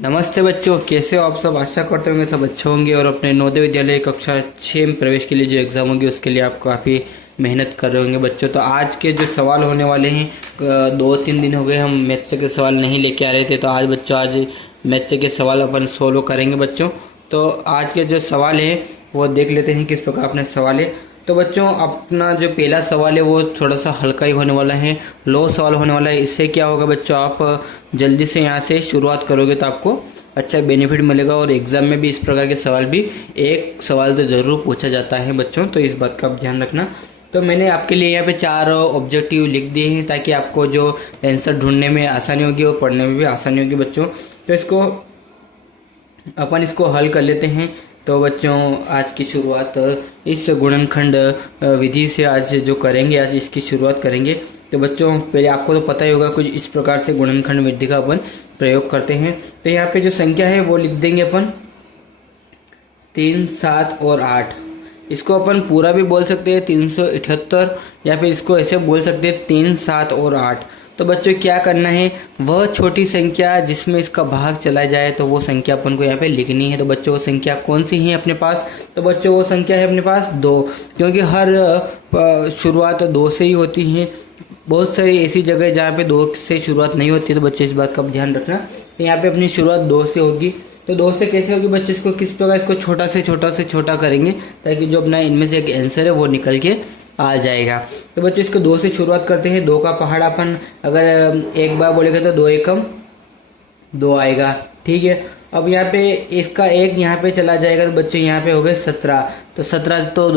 नमस्ते बच्चों, कैसे हो आप सब। आशा करते होंगे सब अच्छे होंगे और अपने नवोदय विद्यालय कक्षा 6 में प्रवेश के लिए जो एग्ज़ाम होंगे उसके लिए आप काफ़ी मेहनत कर रहे होंगे बच्चों। तो आज के जो सवाल होने वाले हैं, 2-3 दिन हो गए हम मैथ्स के सवाल नहीं लेके आ रहे थे, तो आज मैथ्स के सवाल अपन सोल्व करेंगे बच्चों। तो आज के जो सवाल हैं वो देख लेते हैं किस प्रकार अपने सवाल है। तो बच्चों, अपना जो पहला सवाल है वो थोड़ा सा हल्का ही होने वाला है, लो सवाल होने वाला है। इससे क्या होगा बच्चों, आप जल्दी से यहाँ से शुरुआत करोगे तो आपको अच्छा बेनिफिट मिलेगा। और एग्ज़ाम में भी इस प्रकार के सवाल भी एक सवाल तो ज़रूर पूछा जाता है बच्चों, तो इस बात का आप ध्यान रखना। तो मैंने आपके लिए यहाँ पे 4 ऑब्जेक्टिव लिख दिए हैं ताकि आपको जो आंसर ढूंढने में आसानी होगी और पढ़ने में भी आसानी होगी बच्चों। तो इसको हल कर लेते हैं। तो बच्चों, आज की शुरुआत इस गुणनखंड विधि से आज जो करेंगे, आज इसकी शुरुआत करेंगे। तो बच्चों, पहले आपको तो पता ही होगा कुछ इस प्रकार से गुणनखंड विधि का अपन प्रयोग करते हैं। तो यहाँ पे जो संख्या है वो लिख देंगे अपन 3, 7 और 8। इसको अपन पूरा भी बोल सकते हैं 378, या फिर इसको ऐसे बोल सकते हैं 3, 7 और 8। तो बच्चों, क्या करना है, वह छोटी संख्या जिसमें इसका भाग चला जाए तो वो संख्या अपन को यहाँ पे लिखनी है। तो बच्चों, वो संख्या कौन सी है अपने पास, तो बच्चों वो संख्या है अपने पास 2, क्योंकि हर शुरुआत 2 से ही होती है। बहुत सारी ऐसी जगह जहाँ पे 2 से शुरुआत नहीं होती, तो बच्चे इस बात का ध्यान रखना। तो यहाँ पे अपनी शुरुआत 2 से होगी। तो 2 से कैसे होगी बच्चे, इसको किस प्रकार इसको छोटा से छोटा करेंगे ताकि जो अपना इनमें से एक आंसर है वो निकल के आ जाएगा। तो बच्चों, इसको 2 से शुरुआत करते हैं। 2 का पहाड़ अपन अगर एक बार बोलेंगे तो 2 एकम 2 आएगा, ठीक है। अब यहाँ पे इसका एक यहाँ पे चला जाएगा, तो बच्चों यहाँ पे हो गए 17। तो 17 तो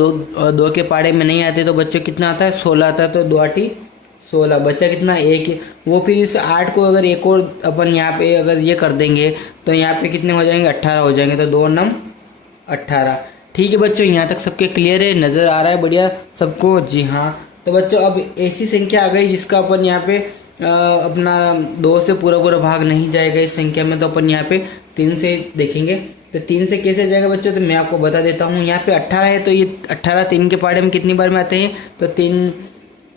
2 के पहाड़े में नहीं आते, तो बच्चों कितना आता है, 16 आता है। तो 2 8 16, बच्चा कितना, 1। वो फिर इस 8 को अगर एक और अपन यहाँ पे अगर ये कर देंगे तो यहाँ पे कितने हो जाएंगे, 18 हो जाएंगे। तो 2 9 18, ठीक है बच्चों। यहाँ तक सबके क्लियर है, नज़र आ रहा है बढ़िया सबको, जी हाँ। तो बच्चों, अब ऐसी संख्या आ गई जिसका अपन यहाँ पे अपना 2 से पूरा भाग नहीं जाएगा इस संख्या में, तो अपन यहाँ पे 3 से देखेंगे। तो 3 से कैसे जाएगा बच्चों, तो मैं आपको बता देता हूँ। यहाँ पे 18 है, तो ये 18 3 के पहाड़े में कितनी बार में आते हैं, तो 3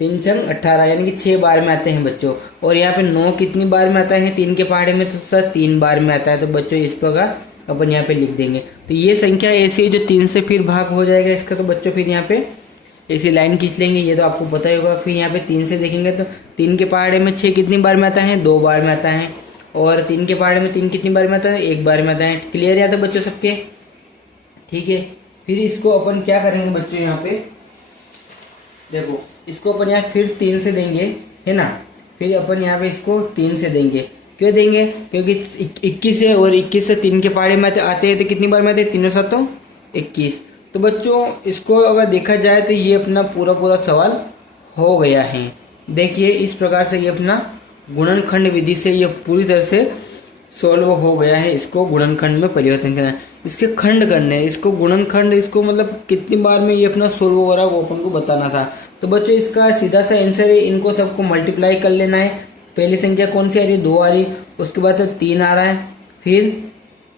छंग 18, यानी कि 6 बार में आते हैं बच्चों। और यहाँ पे 9 कितनी बार में आता है 3 के पहाड़े में, तो सर 3 बार में आता है। तो बच्चों, इस प्रकार अपन यहाँ पे लिख देंगे। तो ये संख्या ऐसी है जो 3 से फिर भाग हो जाएगा इसका। तो बच्चों, फिर यहाँ पे ऐसी लाइन खींच लेंगे, ये तो आपको पता ही होगा। फिर यहाँ पे 3 से देखेंगे तो 3 के पहाड़े में 6 कितनी बार में आता है, 2 बार में आता है। और 3 के पहाड़े में 3 कितनी बार में आता है, 1 बार में आता है। क्लियर है तो बच्चों सबके, ठीक है। फिर इसको अपन क्या करेंगे बच्चों, यहाँ पे देखो, इसको अपन यहाँ फिर 3 से देंगे, है ना। फिर अपन यहाँ पे इसको 3 से देंगे। क्यों देंगे, क्योंकि 21 है और 21 से 3 के पहाड़े में आते हैं, तो कितनी बार में आते हैं, 3 और 7 तो 21। तो बच्चों, इसको अगर देखा जाए तो ये अपना पूरा सवाल हो गया है। देखिए, इस प्रकार से ये अपना गुणनखंड विधि से ये पूरी तरह से सोल्व हो गया है। इसको गुणनखंड में परिवर्तन करना है, इसके खंड करने हैं, इसको गुणनखंड, इसको मतलब कितनी बार में ये अपना सोल्व हो रहा है वो अपन को बताना था। तो बच्चों, इसका सीधा सा आंसर है, इनको सबको मल्टीप्लाई कर लेना है। पहली संख्या कौन सी आ रही है, 2 आ रही, उसके बाद तो 3 आ रहा है, फिर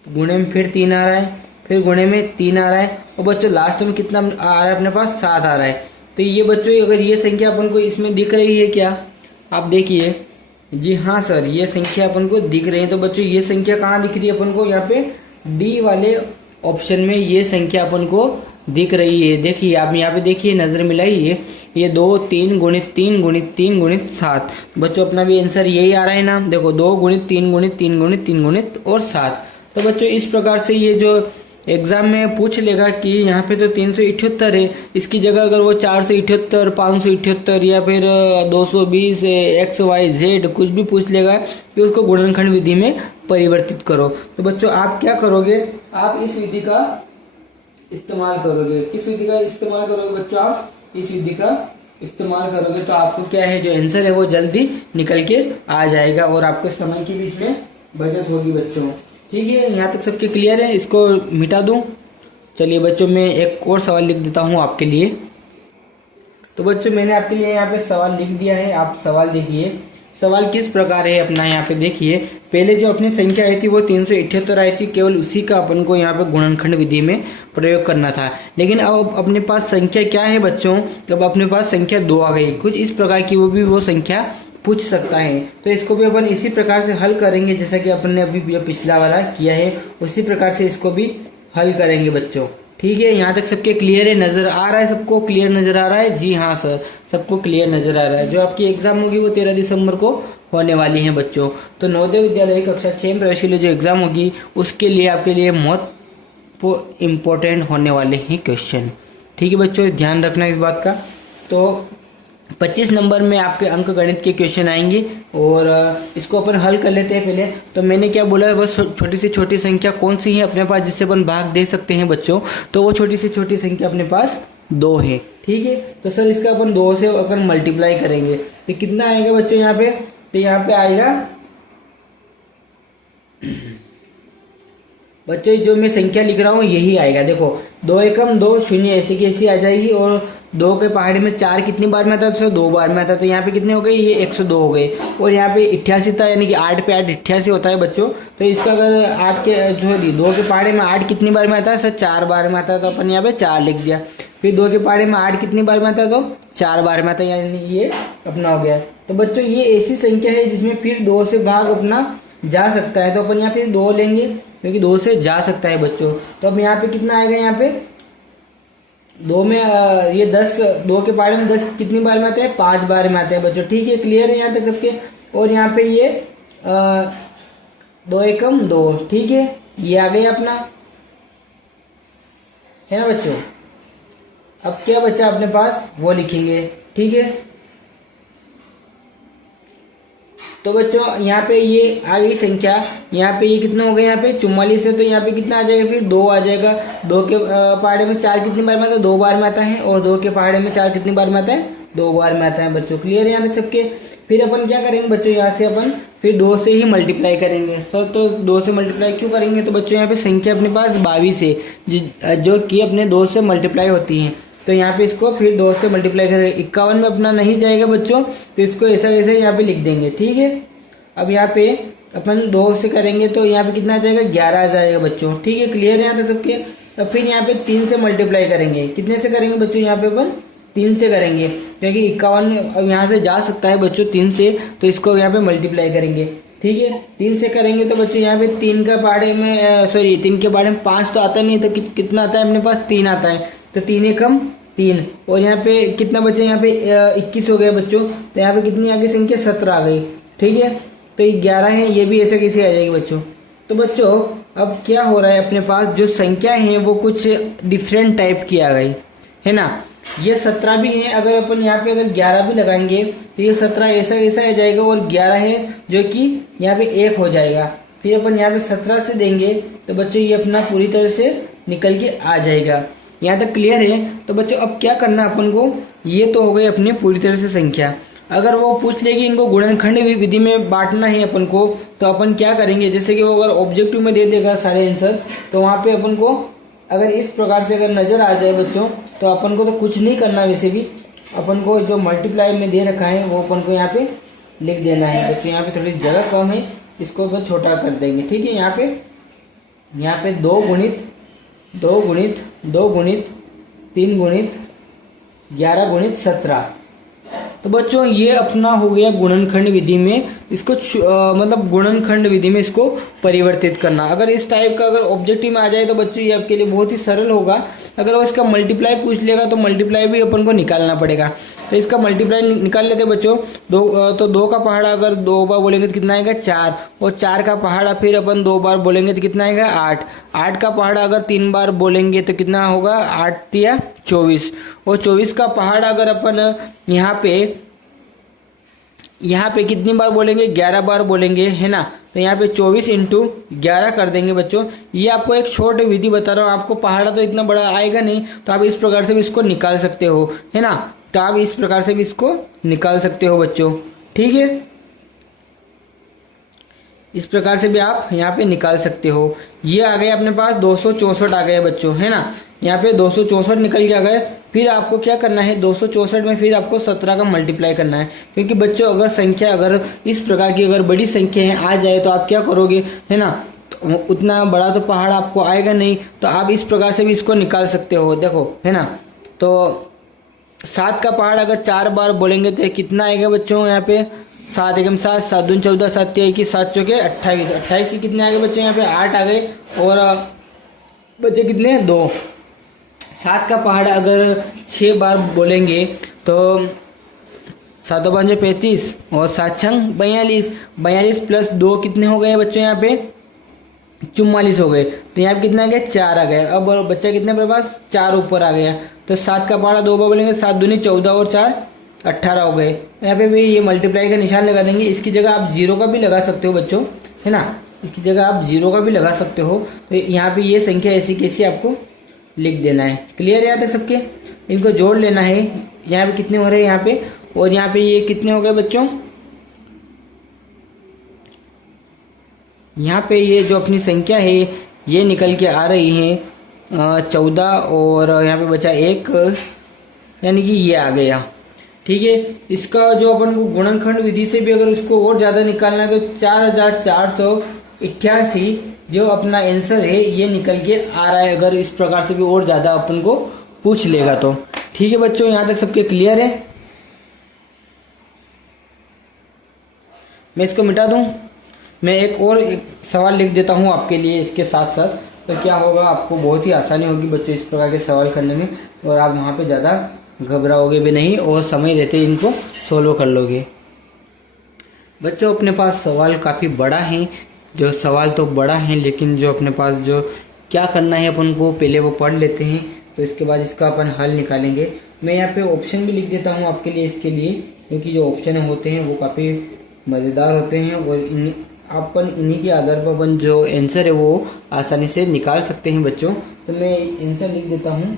गुणे में फिर 3 आ रहा है, फिर गुणे में 3 आ रहा है, और बच्चों लास्ट में कितना आ रहा है अपने पास, 7 आ रहा है। तो ये बच्चों, अगर ये संख्या अपन को इसमें दिख रही है क्या, आप देखिए, जी हाँ सर, ये संख्या अपन को दिख रही है। तो बच्चों, ये संख्या कहाँ दिख रही है अपन को, यहाँ पे डी वाले ऑप्शन में ये संख्या अपन को दिख रही है। देखिए, आप यहाँ पे देखिए, नजर मिलाइए, ये 2 3 गुणित 3 गुणित 3 गुणित 7। बच्चों, अपना भी आंसर यही आ रहा है ना, देखो 2 गुणित 3 गुणित 3 गुणित 3 गुणित और 7। तो बच्चों, इस प्रकार से ये जो एग्जाम में पूछ लेगा कि यहाँ पे तो 378 है, इसकी जगह अगर वो 478 578 या फिर 220 XYZ कुछ भी पूछ लेगा कि उसको गुणनखंड विधि में परिवर्तित करो। तो बच्चों, आप क्या करोगे, आप इस विधि का इस्तेमाल करोगे। किस विधि का इस्तेमाल करोगे बच्चों, आप इस विधि का इस्तेमाल करोगे तो आपको क्या है, जो आंसर है वो जल्दी निकल के आ जाएगा और आपके समय की भी इसमें बचत होगी बच्चों, ठीक है। यहाँ तक सबके क्लियर है, इसको मिटा दूं। चलिए बच्चों, मैं एक और सवाल लिख देता हूँ आपके लिए। तो बच्चों, मैंने आपके लिए यहाँ पे सवाल लिख दिया है, आप सवाल देखिए। सवाल किस प्रकार है अपना, यहाँ पे देखिए, पहले जो अपनी संख्या आई थी वो 378 आई थी, केवल उसी का अपन को यहाँ पे गुणनखंड विधि में प्रयोग करना था। लेकिन अब अपने पास संख्या क्या है बच्चों, जब अपने पास संख्या 2 आ गई, कुछ इस प्रकार की वो संख्या पूछ सकता है। तो इसको भी अपन इसी प्रकार से हल करेंगे जैसा कि अपन ने अभी जो पिछला वाला किया है उसी प्रकार से इसको भी हल करेंगे बच्चों। ठीक है, यहाँ तक सबके क्लियर है, नजर आ रहा है, सबको क्लियर नजर आ रहा है? जी हाँ सर, सबको क्लियर नजर आ रहा है। जो आपकी एग्जाम होगी वो 13 दिसंबर को होने वाली है बच्चों। तो नवोदय विद्यालय कक्षा 6 में प्रवेश के लिए जो एग्जाम होगी उसके लिए आपके लिए बहुत इम्पोर्टेंट होने वाले हैं क्वेश्चन। ठीक है बच्चों, ध्यान रखना इस बात का। तो 25 नंबर में आपके अंक गणित के क्वेश्चन आएंगे और इसको अपन हल कर लेते हैं पहले। तो मैंने क्या बोला है, बस छोटी से छोटी संख्या कौन सी है अपने पास जिससे अपन भाग दे सकते हैं बच्चों, तो वो छोटी से छोटी संख्या अपने पास 2 है। ठीक है, तो सर इसका अपन 2 से अगर मल्टीप्लाई करेंगे तो कितना आएगा बच्चों यहाँ पे? तो यहाँ पे आएगा बच्चों जो मैं संख्या लिख रहा हूँ यही आएगा। देखो 2 एकम 2 शून्य ऐसी की ऐसी आ जाएगी और 2 के पहाड़ी में 4 कितनी बार में आता है? तो 2 बार में आता है। तो यहाँ पे कितने हो गए? ये 102 हो गए। और यहाँ पे 88 था, यानी कि 8 पे 8 88 होता है बच्चों। तो इसका अगर 8 के सॉरी 2 के पहाड़े में 8 कितनी बार में आता है? सर 4 बार में आता है। तो अपन यहाँ पे 4 लिख दिया। फिर 2 के पहाड़े में 8 कितनी बार में आता है? तो 4 बार में आता है, यानी ये अपना हो गया। तो बच्चों ये ऐसी संख्या है जिसमें फिर 2 से भाग अपना जा सकता है। तो अपन यहाँ पे 2 लेंगे क्योंकि 2 से जा सकता है बच्चों। तो अब यहाँ पे कितना आएगा? यहाँ पे 2 में ये 10, 2 के पहाड़े में 10 कितनी बार में आते हैं? 5 बार में आते हैं बच्चों। ठीक है, क्लियर है यहाँ तक सबके? और यहाँ पे ये 2 एकम 2, ठीक है, ये आ गया अपना, है ना बच्चों? अब क्या बच्चा अपने पास वो लिखेंगे। ठीक है, तो बच्चों यहाँ पे ये आ गई संख्या। यहाँ पे ये कितना हो गया? यहाँ पे 44 है। तो यहाँ पे कितना आ जाएगा? फिर 2 आ जाएगा। 2 के पहाड़े में 4 कितनी बार में आता है? 2 बार में आता है। और 2 के पहाड़े में 4 कितनी बार में आता है? 2 बार में आता है बच्चों। क्लियर है यहाँ तक सबके? फिर अपन क्या करेंगे बच्चों, यहाँ से अपन फिर 2 से ही मल्टीप्लाई करेंगे। सर तो 2 से मल्टीप्लाई क्यों करेंगे? तो बच्चों यहाँ पे संख्या अपने पास 22 है जो कि अपने 2 से मल्टीप्लाई होती है। तो यहाँ पे इसको फिर 2 से मल्टीप्लाई करेंगे। 51 में अपना नहीं जाएगा बच्चों, तो इसको ऐसा ऐसे यहाँ पे लिख देंगे। ठीक है, अब यहाँ पे अपन 2 से करेंगे तो यहाँ पे कितना आ जाएगा? 11 आ जाएगा बच्चों। ठीक है, क्लियर है यहाँ तक सबके? तो फिर यहाँ पे 3 से मल्टीप्लाई करेंगे। कितने से करेंगे बच्चों? यहाँ पे अपन 3 से करेंगे क्योंकि 51 अब यहाँ से जा सकता है बच्चों 3 से, तो इसको यहाँ पे मल्टीप्लाई करेंगे। ठीक है, 3 से करेंगे तो बच्चों यहाँ पे 3 के पहाड़े में 3 के पहाड़े में 5 तो आता नहीं, तो कितना आता है अपने पास? 3 आता है। तो 3 एकम 3, और यहाँ पे कितना बचे? यहाँ पे 21 हो गए बच्चों। तो यहाँ पे कितनी आ गई संख्या? 17 आ गई। ठीक है, तो ये 11 है, ये भी ऐसे कैसे आ जाएगी बच्चों? तो बच्चों अब क्या हो रहा है अपने पास, जो संख्या है वो कुछ डिफरेंट टाइप की आ गई है ना। ये 17 भी है, अगर अपन यहाँ पे अगर 11 भी लगाएंगे तो ये 17 ऐसा ऐसा आ जाएगा, और 11 है जो कि यहाँ पे 1 हो जाएगा। फिर अपन यहाँ पे 17 से देंगे तो बच्चों ये अपना पूरी तरह से निकल के आ जाएगा। यहाँ तक क्लियर है? तो बच्चों अब क्या करना अपन को, ये तो हो गई अपनी पूरी तरह से संख्या। अगर वो पूछ लेगी इनको गुणनखंड विधि में बांटना है अपन को, तो अपन क्या करेंगे, जैसे कि वो अगर ऑब्जेक्टिव में दे देगा सारे आंसर, तो वहाँ पे अपन को अगर इस प्रकार से अगर नजर आ जाए बच्चों, तो अपन को तो कुछ नहीं करना। वैसे भी अपन को जो मल्टीप्लाई में दे रखा है वो अपन को यहाँ पे लिख देना है बच्चों। यहाँ पे थोड़ी जगह कम है, इसको अपन छोटा कर देंगे। ठीक है, यहाँ पे 2 गुणित 2 गुणित 2 गुणित 3 गुणित 11 गुणित 17। तो बच्चों ये अपना हो गया गुणनखंड विधि में, इसको मतलब गुणनखंड विधि में इसको परिवर्तित करना। अगर इस टाइप का अगर ऑब्जेक्टिव में आ जाए तो बच्चों ये आपके लिए बहुत ही सरल होगा। अगर वो इसका मल्टीप्लाई पूछ लेगा तो मल्टीप्लाई भी अपन को निकालना पड़ेगा। तो इसका मल्टीप्लाई निकाल लेते बच्चों। 2 का पहाड़ा अगर 2 बार बोलेंगे तो कितना आएगा? 4, और 4 का पहाड़ा फिर अपन 2 बार बोलेंगे तो कितना आएगा? 8। 8 का पहाड़ा अगर 3 बार बोलेंगे तो कितना होगा? 8 या 24, और 24 का पहाड़ा अगर अपन यहाँ पे कितनी बार बोलेंगे? 11 बार बोलेंगे, है ना। तो यहाँ पे 24 इंटू 11 कर देंगे बच्चों। ये आपको एक शॉर्ट विधि बता रहा हूँ, आपको पहाड़ा तो इतना बड़ा आएगा नहीं, तो आप इस प्रकार से भी इसको निकाल सकते हो, है ना। तो आप इस प्रकार से भी इसको निकाल सकते हो बच्चों। ठीक है, इस प्रकार से भी आप यहाँ पे निकाल सकते हो। ये आ गए अपने पास 264 आ गए बच्चों, है ना। यहाँ पे 264 निकल के आ गए। फिर आपको क्या करना है? 264 में फिर आपको 17 का मल्टीप्लाई करना है, क्योंकि बच्चों अगर संख्या अगर इस प्रकार की अगर बड़ी संख्या है आ जाए तो आप क्या करोगे, है ना। तो उतना बड़ा तो पहाड़ आपको आएगा नहीं, तो आप इस प्रकार से भी इसको निकाल सकते हो। देखो, है ना। तो 7 का पहाड़ अगर 4 बार बोलेंगे तो कितना आएगा बच्चों? यहाँ पे 7 एकम 7, 7 दूनी 14, 7 तिया 21, 7 चौके 28, 28 के कितने आ गए बच्चे यहाँ पे 8 आ गए और बच्चे कितने 2। 7 का पहाड़ अगर 6 बार बोलेंगे तो 7 5 35 और 7 छंग 42, 42 प्लस 2 कितने हो गए बच्चों यहाँ पे 44 हो गए। तो यहाँ पे कितना आ गया 4 आ गया। अब बच्चा कितने मेरे पास 4 ऊपर आ गया। तो 7 का पहाड़ा 2 बार बोलेंगे, 7 दूनी 14 और 4 18 हो गए। यहाँ पे भी ये मल्टीप्लाई का निशान लगा देंगे। इसकी जगह आप 0 का भी लगा सकते हो बच्चों, है ना, इसकी जगह आप 0 का भी लगा सकते हो। तो यहाँ पे ये संख्या ऐसी कैसी आपको लिख देना है। क्लियर है यहाँ तक सबके? इनको जोड़ लेना है। यहाँ पे कितने हो रहे हैं यहाँ पे, और यहाँ पे ये कितने हो गए बच्चों, यहाँ पे ये जो अपनी संख्या है ये निकल के आ रही है 14 और यहाँ पे बचा 1, यानी कि ये आ गया। ठीक है, इसका जो अपन को गुणनखंड विधि से भी अगर उसको और ज़्यादा निकालना है तो 4488 जो अपना आंसर है ये निकल के आ रहा है, अगर इस प्रकार से भी और ज़्यादा अपन को पूछ लेगा तो। ठीक है बच्चों, यहाँ तक सबके क्लियर है? मैं इसको मिटा दूं, मैं एक सवाल लिख देता हूं आपके लिए इसके साथ साथ। तो क्या होगा, आपको बहुत ही आसानी होगी बच्चों इस प्रकार के सवाल करने में, और आप वहां पे ज़्यादा घबराओगे भी नहीं और समय रहते इनको सोल्व कर लोगे। बच्चों अपने पास सवाल काफ़ी बड़ा है, जो सवाल तो बड़ा है लेकिन जो अपने पास जो क्या करना है अपन को पहले वो पढ़ लेते हैं, तो इसके बाद इसका अपन हल निकालेंगे। मैं यहाँ पे ऑप्शन भी लिख देता हूँ आपके लिए इसके लिए, क्योंकि जो ऑप्शन होते हैं वो काफ़ी मज़ेदार होते हैं और अपन इन्हीं के आधार पर अपन जो आंसर है वो आसानी से निकाल सकते हैं बच्चों। तो मैं आंसर लिख देता हूँ।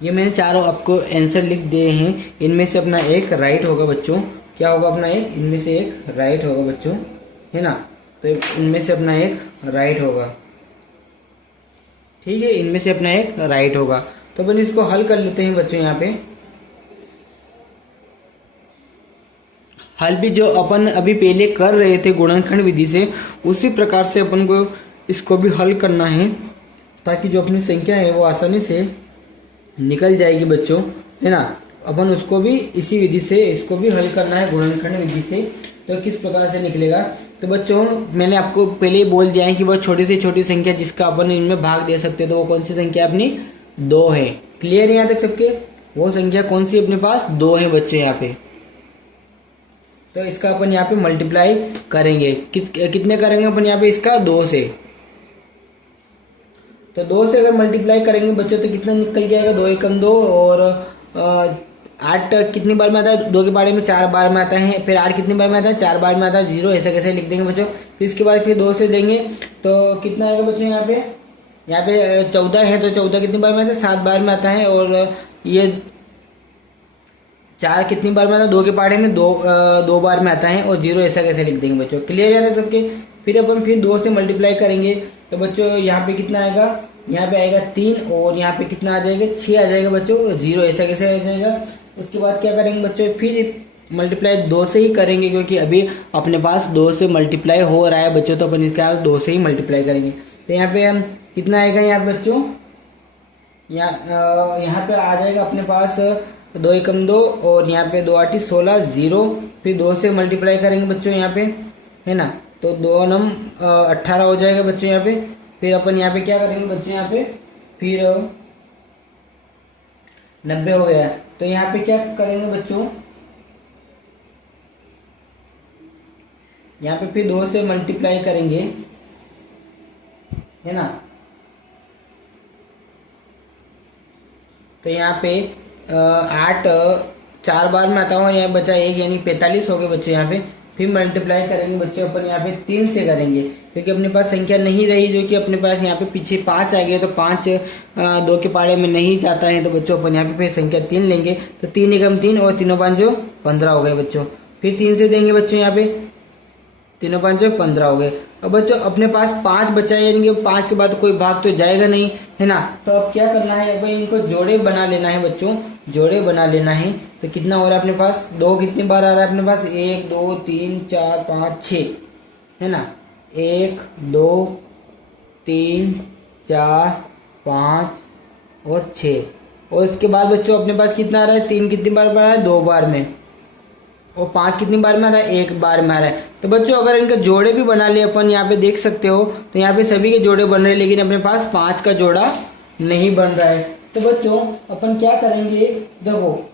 ये मैंने चारों आपको आंसर लिख दिए हैं, इनमें से अपना एक राइट होगा बच्चों। क्या होगा अपना एक, इनमें से एक राइट होगा बच्चों, है ना। तो इनमें से अपना एक राइट होगा। ठीक है, इनमें से अपना एक राइट होगा। तो अपन इसको हल कर लेते हैं बच्चों। यहाँ पे हल भी जो अपन अभी पहले कर रहे थे गुणनखंड विधि से, उसी प्रकार से अपन को इसको भी हल करना है, ताकि जो अपनी संख्या है वो आसानी से निकल जाएगी बच्चों, है ना। अपन उसको भी इसी विधि से इसको भी हल करना है गुणनखंड विधि से। तो किस प्रकार से निकलेगा, तो बच्चों मैंने आपको पहले ही बोल दिया है कि वह छोटी से छोटी संख्या जिसका अपन इनमें भाग दे सकते हैं, तो वो कौन सी संख्या अपनी 2 है। क्लियर है यहाँ तक सबके? वो संख्या कौन सी अपने पास 2 है बच्चे यहाँ पे। तो इसका अपन यहाँ पे मल्टीप्लाई करेंगे, कितने करेंगे अपन यहाँ पे इसका 2 से। तो 2 से अगर मल्टीप्लाई करेंगे बच्चों तो कितना निकल जाएगा, 2 एकम 2 और 8 कितनी बार में आता है, 2 के बारे में 4 बार में आता है। फिर 8 कितनी बार में आता है, 4 बार में आता है, 0 ऐसा कैसे लिख देंगे बच्चों। फिर इसके बाद फिर 2 से देंगे तो कितना आएगा बच्चों यहाँ पे 14 है, तो 14 कितनी बार में आता है, 7 बार में आता है। और ये 4 कितनी बार में आता है, 2 के पहाड़े में 2 बार में आता है, और 0 ऐसा कैसे लिख देंगे बच्चों। क्लियर है सबके? फिर अपन फिर 2 से मल्टीप्लाई करेंगे तो बच्चों यहाँ पे कितना आएगा, यहाँ पे आएगा 3 और यहाँ पे कितना आ जाएगा 6 आ जाएगा बच्चों, 0 ऐसा कैसे आ जाएगा। उसके बाद क्या करेंगे बच्चों, फिर मल्टीप्लाई 2 से ही करेंगे, क्योंकि अभी अपने पास 2 से मल्टीप्लाई हो रहा है बच्चों, तो अपन इसका 2 से ही मल्टीप्लाई करेंगे। तो यहाँ पे हम कितना आएगा यहाँ पे बच्चों, यहाँ पे आ जाएगा अपने पास 2 एकम 2 और यहाँ पे 2 8 16 0। फिर 2 से मल्टीप्लाई करेंगे बच्चों यहाँ पे, है ना। तो 2 नम 18 हो जाएगा बच्चों यहाँ पे। फिर अपन यहाँ पे क्या करेंगे बच्चों, यहाँ पे फिर 90 हो गया। तो यहाँ पे क्या करेंगे बच्चों, यहाँ पे फिर 2 से मल्टीप्लाई करेंगे, है ना। तो यहाँ पे 8 4 बार में आता हूँ, यहाँ बचा 1 यानी 45 हो गए बच्चों यहाँ पे। फिर मल्टीप्लाई करेंगे बच्चों अपन यहाँ पे 3 से करेंगे, क्योंकि अपने पास संख्या नहीं रही, जो कि अपने पास यहाँ पे पीछे 5 आ गया। तो 5 2 के पाड़े में नहीं जाता है, तो बच्चों अपन यहाँ पे फिर संख्या 3 लेंगे। तो 3 एकम 3 और 3 5 15 हो गए बच्चों। फिर 3 से देंगे बच्चों यहाँ पे, 3 5 15 हो गए। अब बच्चों अपने पास 5 बचा है, यानी कि 5 के बाद कोई भाग तो जाएगा नहीं, है ना। तो अब क्या करना है, अब इनको जोड़े बना लेना है बच्चों, जोड़े बना लेना है। तो कितना हो रहा है अपने पास, 2 कितनी बार आ रहा है अपने पास, 1 2 3 4 5 6, है ना। 1 2 3 4 5 और 6, और इसके बाद बच्चों अपने पास कितना आ रहा है, 3 कितनी बार बना है, 2 बार में, और 5 कितनी बार में आ रहा है, 1 बार में आ रहा है। तो बच्चों अगर इनके जोड़े भी बना लिए अपन, यहाँ पे देख सकते हो, तो यहाँ पे सभी के जोड़े बन रहे हैं, लेकिन अपने पास 5 का जोड़ा नहीं बन रहा है। तो बच्चों अपन क्या करेंगे, देखो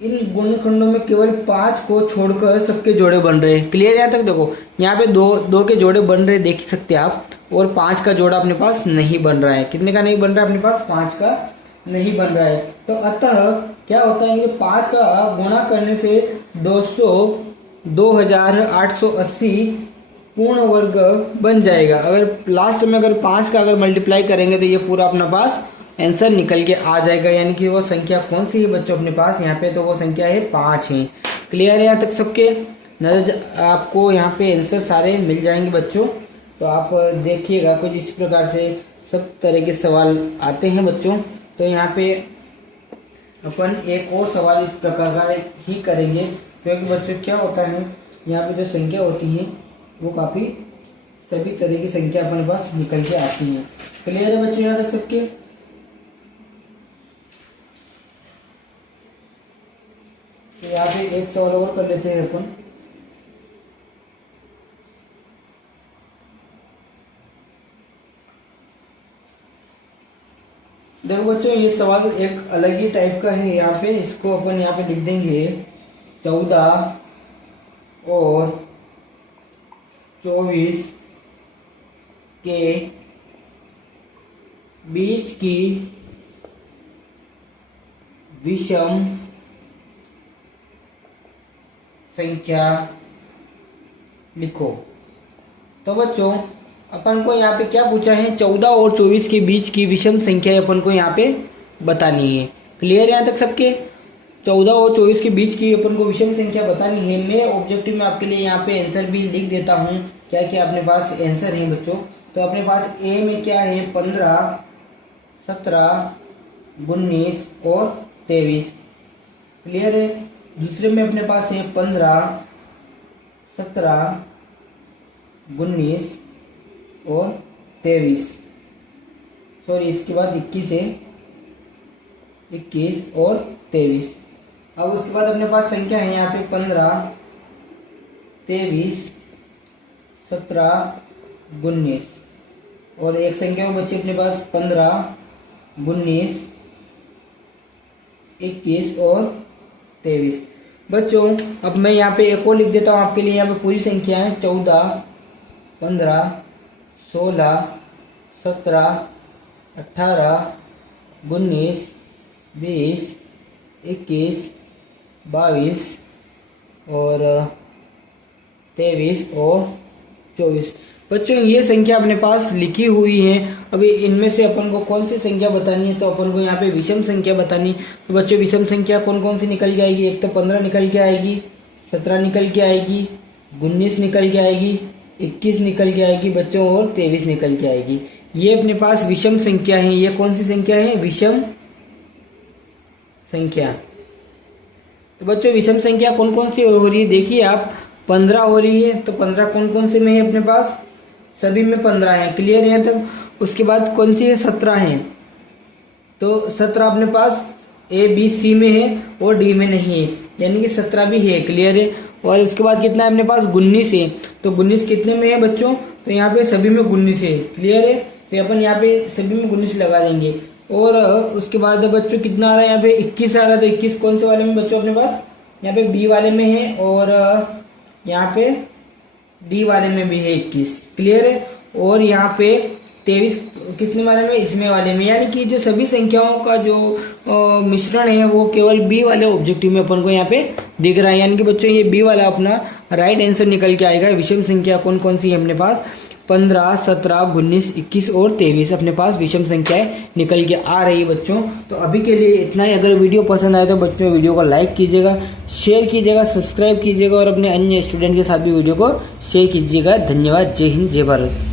इन गुणनखंडों में केवल 5 को छोड़कर सबके जोड़े बन रहे हैं। क्लियर है यहाँ तक? देखो यहाँ पे दो के जोड़े बन रहे देख सकते हैं आप, और 5 का जोड़ा अपने पास नहीं बन रहा है। कितने का नहीं बन रहा है अपने पास, 5 का नहीं बन रहा है। तो अतः क्या होता है, ये 5 का गुणा करने से 2880 पूर्ण वर्ग बन जाएगा। अगर लास्ट में अगर 5 का अगर मल्टीप्लाई करेंगे तो ये पूरा अपने पास आंसर निकल के आ जाएगा। यानी कि वो संख्या कौन सी है बच्चों अपने पास यहाँ पे, तो वो संख्या है 5 है। क्लियर है यहाँ तक सबके? नजर आपको यहाँ पे आंसर सारे मिल जाएंगे बच्चों। तो आप देखिएगा कुछ इस प्रकार से सब तरह के सवाल आते हैं बच्चों। तो यहाँ पे अपन एक और सवाल इस प्रकार का ही करेंगे, क्योंकि बच्चों क्या होता है, यहाँ पे जो संख्या होती है वो काफी सभी तरह की संख्या अपने पास निकल के आती है। क्लियर है बच्चों यहाँ तक सबके? तो यहाँ पे एक सवाल और कर लेते हैं अपन। देखो बच्चों ये सवाल एक अलग ही टाइप का है। यहाँ पे इसको अपन यहाँ पे लिख देंगे 14 और 24 के बीच की विषम संख्या लिखो। तो बच्चों अपन को यहाँ पे क्या पूछा है, 14 और 24 के बीच की विषम संख्या अपन को यहाँ पे बतानी है। क्लियर है यहाँ तक सबके? 14 और 24 के बीच की अपन को विषम संख्या बतानी है। मैं ऑब्जेक्टिव में आपके लिए यहाँ पे आंसर भी लिख देता हूँ, क्या क्या अपने पास आंसर है बच्चों। तो अपने पास ए में क्या है, 15, 17, 19 और 23। क्लियर है? दूसरे में अपने पास है 15, 17, 19 और 23। सॉरी इसके बाद 21 है, 21 और 23। अब उसके बाद अपने पास संख्या है यहाँ पे 15, 23, 17, 19 और एक संख्या में बच्चे अपने पास 15, 19, 21 और 23। बच्चों अब मैं यहाँ पे एक और लिख देता हूँ आपके लिए। यहाँ पे पूरी संख्या है 14, 15, 16, 17, 18, 19, 20, 21, 22 और 23 और 24। बच्चों ये संख्या अपने पास लिखी हुई है। अभी इनमें से अपन को कौन सी संख्या बतानी है, तो अपन को यहाँ पे विषम संख्या बतानी। तो बच्चों विषम संख्या कौन कौन सी निकल के आएगी, एक तो 15 निकल के आएगी, 17 निकल के आएगी, 19 निकल के आएगी, 21 निकल के आएगी बच्चों और 23 निकल के आएगी। ये अपने पास विषम संख्या है। ये कौन सी संख्या है, विषम संख्या। तो बच्चों विषम संख्या कौन कौन सी हो रही है, देखिए आप 15 हो रही है। तो 15 कौन कौन से में है अपने पास, सभी में 15 है। क्लियर है तक? उसके बाद कौन सी है, 17 है। तो 17 अपने पास ए बी सी में है और डी में नहीं है, यानी कि 17 भी है। क्लियर है? और इसके बाद कितना है अपने पास, 19 है। तो 19 कितने में है बच्चों, तो यहाँ पे सभी में 19 है। क्लियर है? तो अपन यहाँ पे सभी में 19 लगा देंगे। और उसके बाद बच्चों कितना आ रहा है, यहाँ पे 21 आ रहा है। तो 21 कौन से वाले में बच्चों अपने पास, यहाँ पे बी वाले में है और यहाँ पे डी वाले में भी है 21। क्लियर है? और यहाँ पे 23 कितने वाले में, इसमें वाले में। यानी कि जो सभी संख्याओं का जो मिश्रण है वो केवल बी वाले ऑब्जेक्टिव में अपन को यहाँ पे दिख रहा है। यानी कि बच्चों ये बी वाला अपना राइट आंसर निकल के आएगा। विषम संख्या कौन कौन सी है अपने पास, 15, 17, 19, 21 और 23 अपने पास विषम संख्याएं निकल के आ रही है बच्चों। तो अभी के लिए इतना ही। अगर वीडियो पसंद आए तो बच्चों वीडियो को लाइक कीजिएगा, शेयर कीजिएगा, सब्सक्राइब कीजिएगा और अपने अन्य स्टूडेंट के साथ भी वीडियो को शेयर कीजिएगा। धन्यवाद। जय हिंद, जय भारत।